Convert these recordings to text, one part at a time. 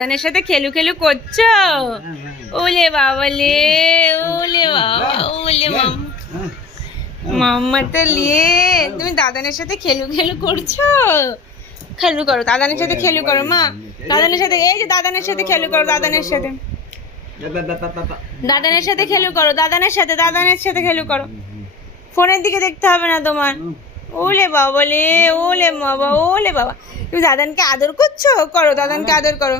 দাদানের সাথে খেলু খেলু করছো? ওলে বাবা লে, ওলে বাবা, ওলে মাম্মা, মাম্মা তো লিয়ে তুমি দাদানের সাথে খেলু খেলু করছো। খেলু করো, দাদানের সাথে খেলু করো মা। দাদানের সাথে, এই যে দাদানের সাথে খেলু করো, দাদানের সাথে, দাদানের সাথে খেলু করো, দাদানের সাথে, দাদানের সাথে খেলু করো। ফোনের দিকে দেখতে হবে না তোমার। ওলে বাবা লে, ওলে বাবা, ওলে বাবা। তুমি দাদানকে আদর করছো? করো, দাদানকে আদর করো।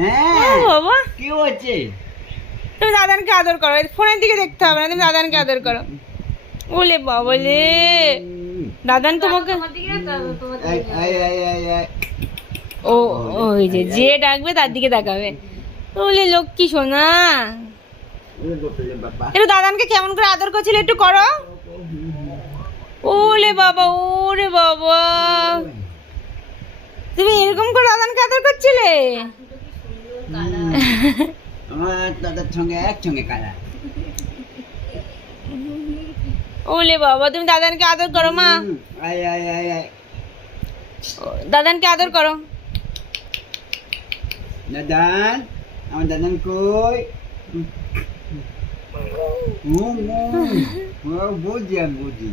হ্যাঁ বাবা, কি হচ্ছে? তুমি দাদানকে আদর করো, ফোনের দিকে দেখতে হবে না, তুমি দাদানকে আদর করো। ওলে বাবা লে, দাদান তোমাকে, ও ওই যে যে ডাকবে তার দিকে তাকাবে। ওলে লক্ষ্মী সোনা, একটু দাদানকে কেমন করে আদর করছিলে একটু করো। ওলে বাবা, ওরে বাবা, তুমি এরকম করে দাদানকে আদর করছিলে? আমার দাদার সঙ্গে একসঙ্গে কালা। ওলে বাবা, তুমি দাদানকে আদর করো মা। আয় আয় আয় আয়, দাদানকে আদর করো। দাদান, আমার দাদান কই? বুঝি আমি বুঝি।